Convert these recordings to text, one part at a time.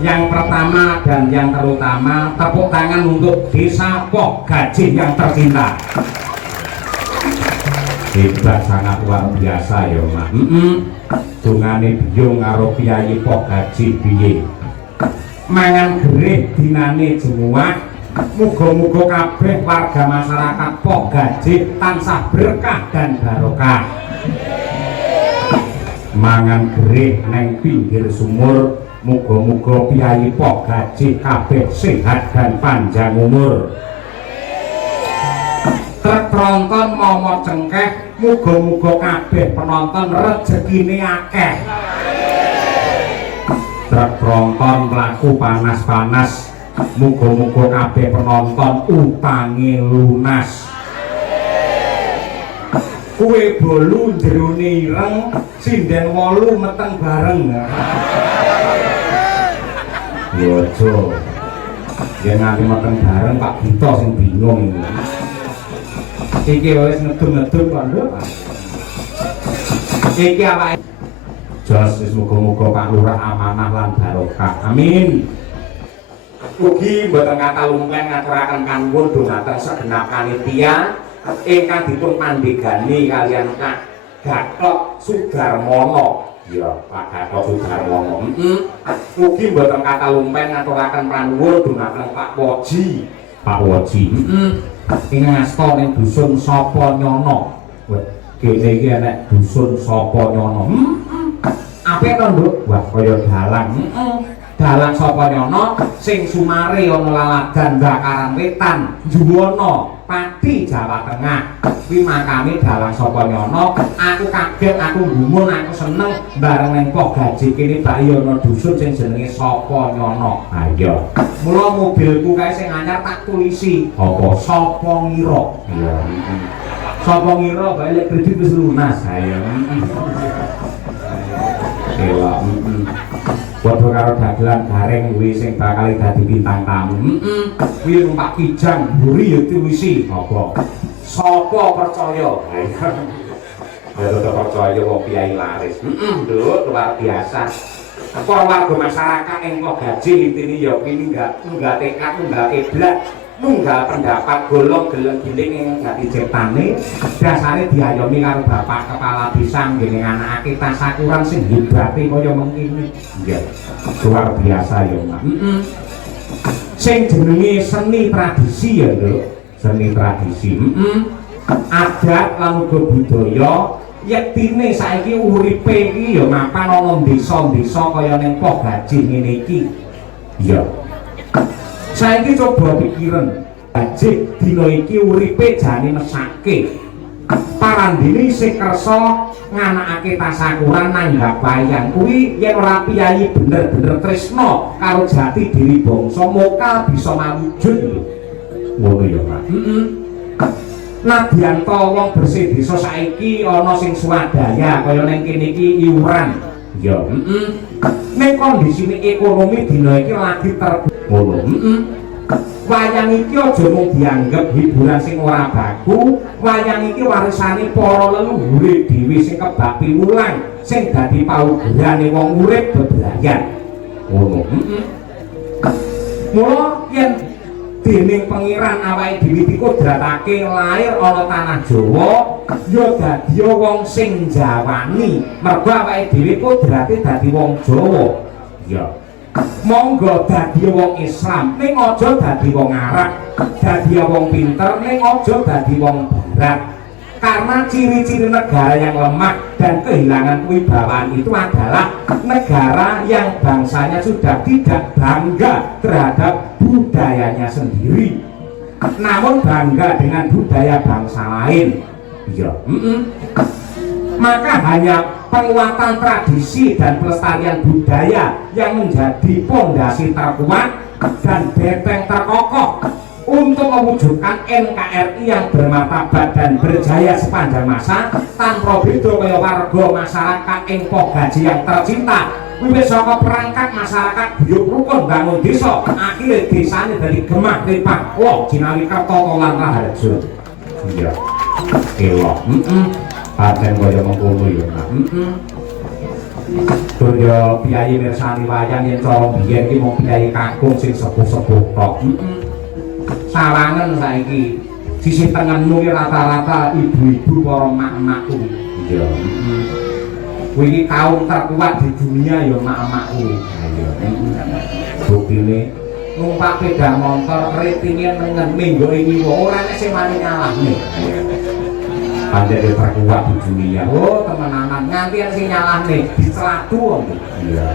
Yang pertama dan yang terutama, tepuk tangan untuk Desa Pok Gajih yang tercinta. Hebat, sangat luar biasa ya Mak. Dungane biyung karo Kyai Pok Gajih piye? Mangan gerih dinane jemuah. Muga-muga kabeh warga masyarakat Pok Gajih tansah berkah dan barokah. Mangan gerih neng pinggir sumur. Muga-muga Kyai Pok Gajih kabeh sehat dan panjang umur. Trek tronton momot cengkeh, muga-muga kabeh penonton rezekine akeh. Trek tronton mlaku panas-panas, muga-muga kabeh penonton utange lunas. Kue bolu jerone ireng, sinden 8 meteng bareng. Yojo, yang nanti makan bareng Pak Gito sing bingung ini. Iki wis ngedun-ngedun kok lho. Iki awake jos wis muga-muga Pak Lurah amanah lan barokah. Amin. Ugi mboten katalumpen ngaturaken panuwun dhumateng segenap panitia ingkang dipun pandhegani kaliyan Pak Gatot Sudarmono. Ya, Pak Gatot Sudarmono. Ugi mboten katalumpen ngaturaken panuwun dhumateng Pak Woji. Pak Woji. Ing ngasta ning dusun Sapa Nyono. Kene iki enek dusun Sapa Nyono. Apik to, Nduk? Wah, kaya dalang. Dalang Sapa Nyono sing sumare ana lalagan Dakaran Wetan, Juwono, Pati, Jawa Tengah. Kuwi makame dalang Sapa Nyono, aku kaget, aku gumun, aku seneng bareng nang Pok Gaji kene bak ana dusun sing jenenge Sapa Nyono. Ha iya. Mula mobilku kae sing anyar tak tulisi apa Sapa Ngira. Iya. Sapa Ngira balik kredit wis lunas. Ha iya. Elok. Padha karo dagelan gareng kuwi sing bakal dadi bintang tamu. Kuwi numpak kijang mburi ya tuwisi apa? Sapa percaya? Ya tetep percaya wong kiai laris. Nduk luar biasa. Para warga masyarakat ing Pok Gaji intine ya kene nggak tekad, nggak kiblat, nunggal pendapat golong geleng-giling ing dadi ciptane dasare diayomi karo Bapak Kepala Desa ngene anakake tasakuran sing hebate kaya mengkini. Nggih. Luar biasa ya, Mas. Sing jenenge seni tradisi ya, Lho. Seni tradisi. Adat lan uga budaya yektine saiki uripe iki ya mapan ana desa-desa kaya ning Pok Gaji ngene iki. Ya. Saiki coba pikiran Gaji dina iki uripe jane mesake. Parandene sing kersa nganakake tasakuran nanggap wayang kuwi yen ora piyayi bener-bener tresna karo jati diri bangsa mokal bisa mawujud. Ngono ya, Pak. Nadyan to wong bersih desa saiki ana sing swadaya kaya ning kene iki iuran. Ya, ning kondisine ekonomi dina iki lagi ngono. Wayang iki aja mung dianggep hiburan sing ora baku, wayang iki warisane para leluhure dhewe sing kebak piwulang, sing dadi paugerane wong urip bebrayan. Ngono. Mula yen dening pengiran awake dhewe dikodratake lair ana tanah Jawa, ya dadi wong sing njawani, mergo awake dhewe kodrate dadi wong Jawa. Ya. Monggo dadi wong Islam ning aja dadi wong Arab, dadi wong pinter ning aja dadi wong barat. Karena ciri-ciri negara yang lemah dan kehilangan kewibawaan itu adalah negara yang bangsanya sudah tidak bangga terhadap budayanya sendiri, namun bangga dengan budaya bangsa lain. Iya. Maka hanya penguatan tradisi dan pelestarian budaya yang menjadi pondasi terkuat dan benteng terkokoh untuk mewujudkan NKRI yang bermartabat dan berjaya sepanjang masa tanpa beda kaya warga masyarakat ing Pok Gaji yang tercinta. Wiwit saka perangkat masyarakat buyuk rukun bangun desa, akhirnya desane dari Gemah Lipak Wong Jinawi Kerto lan Raharjo. Iya. Elok. Paten kaya mengkono ya, Pak. Durya piyayi mirsani wayang yen cara biyen iki mung piyayi kakung sing sepuh-sepuh tok. Sawangen saiki sisi tengenmu rata-rata ibu-ibu para mak-makku. Iya. Kuwi iki kaum terkuat di dunia ya mak-makku. Iya. Buktine numpak sepeda motor ratingnya nengen minggu ini ora nek sing wani nyalahne. Pandai terkuat di dunia. Oh temenanan nganti yang sing nyalahne dicelatu. Iya.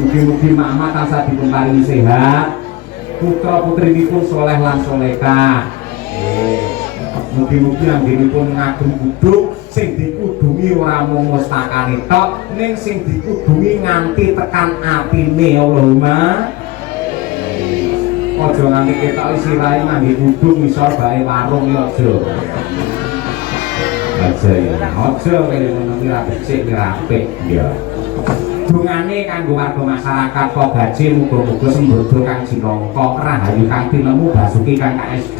Mugi-mugi mama tansah dipun paringi sehat, putra putrinipun soleh lan solehah. Mugi-mugi anggenipun ngagem kudung sing dikudungi ora mung mustakane tok, ning sing dikudungi nganti tekan atine. Allahumma. Aja nganti ketok sirahe ngangge kudung misal bae warung ya aja. Aja ya. Aja kaya ngono ki ra becik ki ra apik ya. Dungane kanggo warga masyarakat Pok Gaji muga-muga sembrodo kang jinangka rahayu kang tinemu basuki kang KSD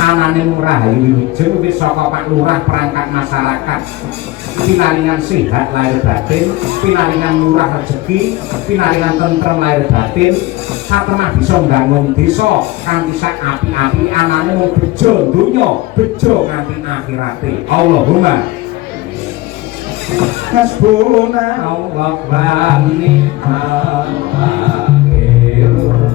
anane Murah Wilujeng wis saka Pak Lurah perangkat masyarakat pinaringan sehat lahir batin, pinaringan murah rezeki, pinaringan tentrem lahir batin, satemah bisa mbangun desa kanthi sak api-api anane mung bejo donya, bejo nganti akhirate. Allahumma hasbuna Allah wa ni'mal wakil.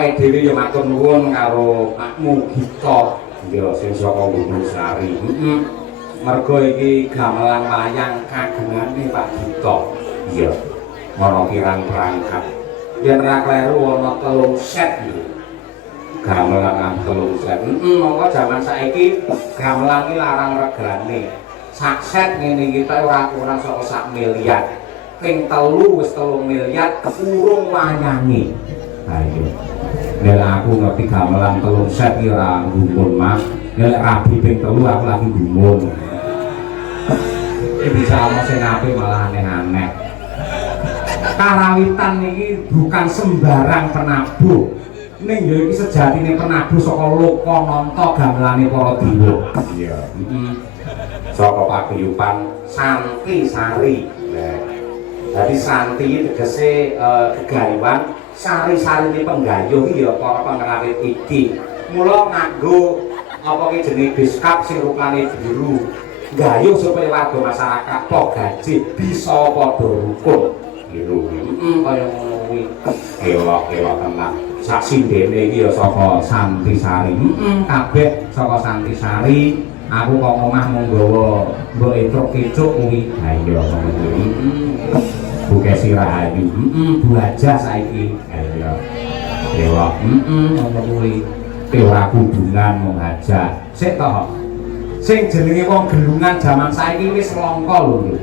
awake dhewe ya matur nuwun karo Pakmu Gita ya sing saka Gunung Sari. Mergo iki gamelan wayang kagungane Pak Gita. Iya. Ana kirang perangkat. Yen ra kleru ana 3 set lho. Gamelan 3 set. Monggo jaman saiki gamelan iki larang regane. sak set ngene iki ora kurang saka sak miliar. Ping 3 wis 3 miliar urung wayange. Ayo. Nek aku ngerti gamelan 3 set iki ora ngumpul Mas. Nek rabi ping 3 aku lagi gumun. Bisa omong sing apik malah aneh-aneh. Karawitan iki bukan sembarang penabuh. Ning ya iki sejatine penabuh saka Lokananta gamelane para dewa. Iya, saka paguyuban Santi Sari. Dadi Santi tegese gegayuhan, sari-sarine penggayuh ya para pengrawit iki. Mula nganggo apa ki jenenge beskap sing rupane biru. Gayuh supaya warga masyarakat Pogaji bisa padha rukun. Biru. Kaya ngono kuwi. Elok-elok tenan. Sak sindene iki ya saka Santi Sari. Kabeh saka Santi Sari. Aku kok omah mung nggawa mbok etruk-etruk kuwi. Ha iya ngono kuwi. Bukesi Rahayu. Bu aja saiki. Ha iya. Elok. Ngono kuwi. Ora kudungan mung aja. Sik to. Sing jenenge wong gelungan jaman saiki wis langka lho.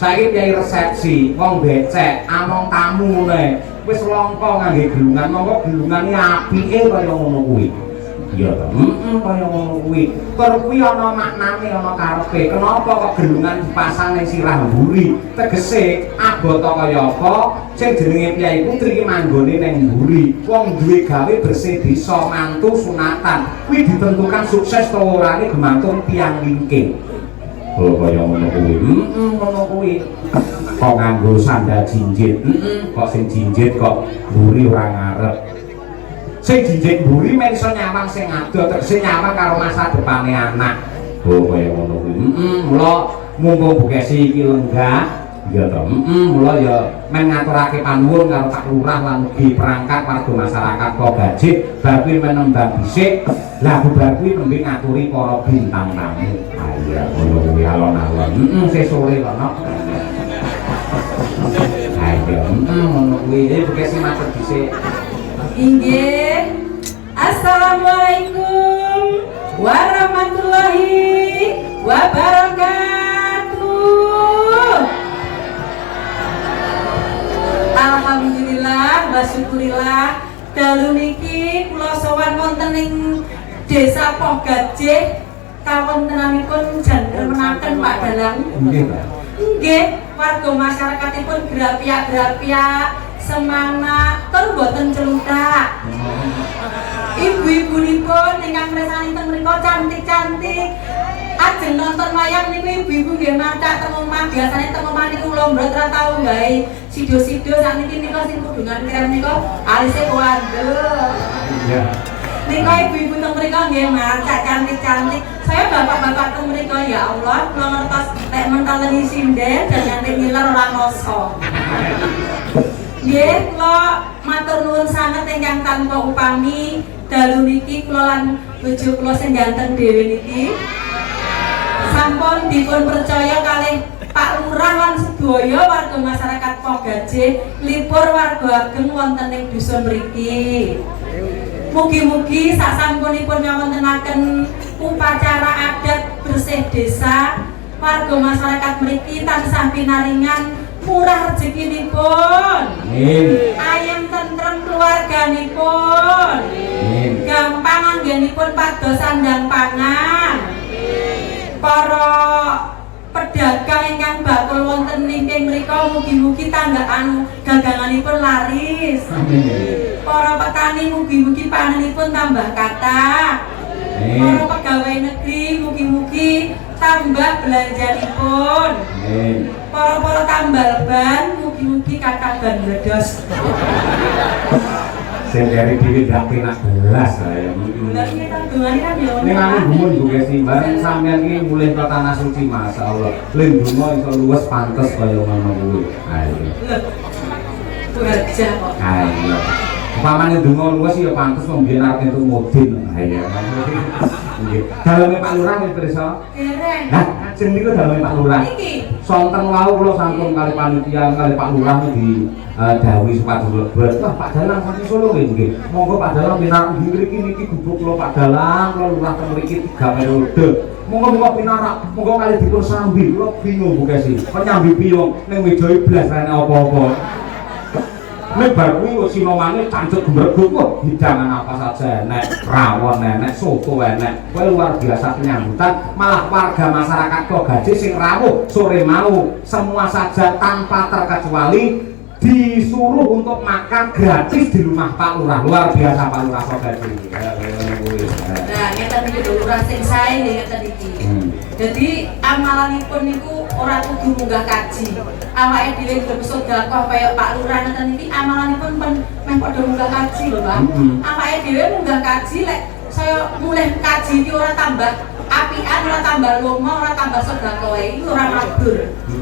Saiki piye resepsi, wong becek, among tamu ngene. Wis langka ngangge gelungan, monggo gelungane apike kaya ngono kuwi. Iya to. Kaya ngono kuwi. Tur kuwi ana maknane, ana karepe. Kenapa kok gelungan dipasang ning sirah mburi? Tegese abota kaya apa? Sing jenenge Kyai Putri manggone ning mburi. Wong duwe gawe bersih desa mantu sunatan. Kuwi ditentukan sukses to ora ne gumantung tiyang wingking. Oh kaya ngono kuwi. Ngono kuwi. Kok nganggo sandal jinjit. Kok sing jinjit kok mburi ora ngarep. Sing jinjit mburi men iso nyawang sing ado, tegese nyawang karo masa depane anak. Oh kaya ngono kuwi. Mula mumpung Bukesi iki lenggah, ya to. Mula ya men ngaturake panuwun karo Pak Lurah lan ugi perangkat warga masyarakat Pogaji bar kuwi menembang dhisik. Lah bubar kuwi nembe ngaturi para bintang tamu. Ah iya ngono kuwi alon-alon. Sesore kono. Ayo, ngono kuwi Bukesi matur dhisik. Inggih. Assalamualaikum warahmatullahi wabarakatuh. Alhamdulillah, wasyukurillah. Dalu niki kula sowan wonten ing Desa Pogaji kawontenanipun janremenaken Pak Dalang. Nggih, Pak. Nggih, warga masyarakatipun grapiak-grapiak semangat tur boten celutak. Ibu-ibunipun ingkang mirsani teng mriku cantik-cantik. Ajeng nonton wayang niku ibu-ibu nggih macak teng omah. Biasane teng omah niku lombrot ra tau gawe sido-sido sakniki nika sing kudungan krem nika alise wandel. Iya. Nika ibu-ibu teng mriku nggih macak cantik-cantik. Saya bapak-bapak teng mriku ya Allah, kula ngertos nek mentalen sinden dan nganti ngiler ora ngoso. Nggih, kula matur nuwun sanget ingkang tanpa upami dalu niki kula lan bojo kula sing ganteng dhewe niki sampun dipun percaya kalih Pak Lurah lan sedaya warga masyarakat Pogaji libur warga ageng wonten ing dusun mriki. Mugi-mugi sasampunipun ngawontenaken upacara adat bersih desa, warga masyarakat mriki tansah pinaringan murah rezekinipun. Amin. Ayam tentrem keluarganipun. Amin. Gampang anggenipun pados sandang pangan. Para pedagang ingkang bakul wonten ing mriku mugi-mugi tanggaan daganganipun laris. Amin. Para petani mugi-mugi panenipun tambah kathah. Para pegawai negeri mugi-mugi tambah belanjanipun. Amin. Para tambal ban mugi-mugi kathah ban bledos. Sing dari dhewe gak penak belas saya. Bulan iki tanggungan kan yo. Ning aku gumun Bukesi, bareng sampeyan iki mulih ke tanah suci masyaallah. Len donga iso luwes pantes kaya ngono kuwi. Ayo. Wajah kok. Ayo. Upamane donga luwes ya pantes wong biyen arep entuk modin. Ayo. Nggih. Daleme Pak Lurah wis pirsa? Dereng. Nah, ajeng niku daleme Pak Lurah. Niki. Sonten wau kula sampun kali panitia kali Pak Lurah di dawuhi supados lebet. Wah, Pak Dalang saking Solo nggih. Monggo Pak Dalang pinak nggih mriki niki gubuk kula Pak Dalang, kula Lurah teng mriki 3 periode. Monggo-monggo pinarak, monggo kali dipun sambi. Kula bingung Bu Kesi. Kok nyambi piyong ning meja blas rene apa-apa. Nek bar kuwi kok sinomane cancuk gembrego kok hidangan apa saja enek, rawon enek, soto enek. Kowe luar biasa penyambutan, malah warga masyarakat kok gaji sing rawuh sore mau semua saja tanpa terkecuali disuruh untuk makan gratis di rumah Pak Lurah. Luar biasa Pak Lurah Sogaji. Nah, ngeten iki lho Lurah sing sae nggih ngeten iki. Jadi amalanipun niku ora kudu munggah kaji. Awake dhewe gelem sedekah kaya Pak Lurah ngeten iki amalanipun meh padha munggah kaji lho, Bang. Awake dhewe munggah kaji lek saya mulai kaji iki ora tambah apian, ora tambah lomo, ora tambah sedekah iki ora mabur.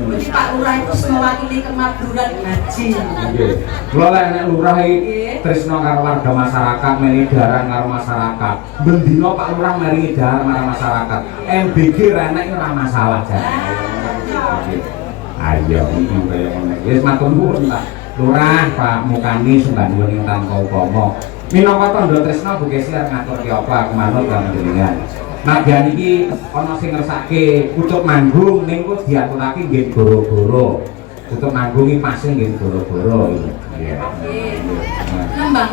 Jadi Pak Lurah itu mewakili kemakmuran haji. Nggih. Kula lek nek Lurah iki tresno karo warga masyarakat, meni daran karo masyarakat. Bendina Pak Lurah meri daran karo masyarakat. MBG renek ora masalah jan. Ayo kaya ngono. Wis matur nuwun Pak Lurah, Pak Mukani sembah nuwun ing tanpa upama. Minangka tandha tresna Bu Kesi arep ngaturke apa aku manut kang jenengan. Nadyan iki ana sing ngersake utuk manggung ning kok diaturake nggih goro-goro. Utuk manggung iki pasti nggih goro-goro iki. Iya. Nembang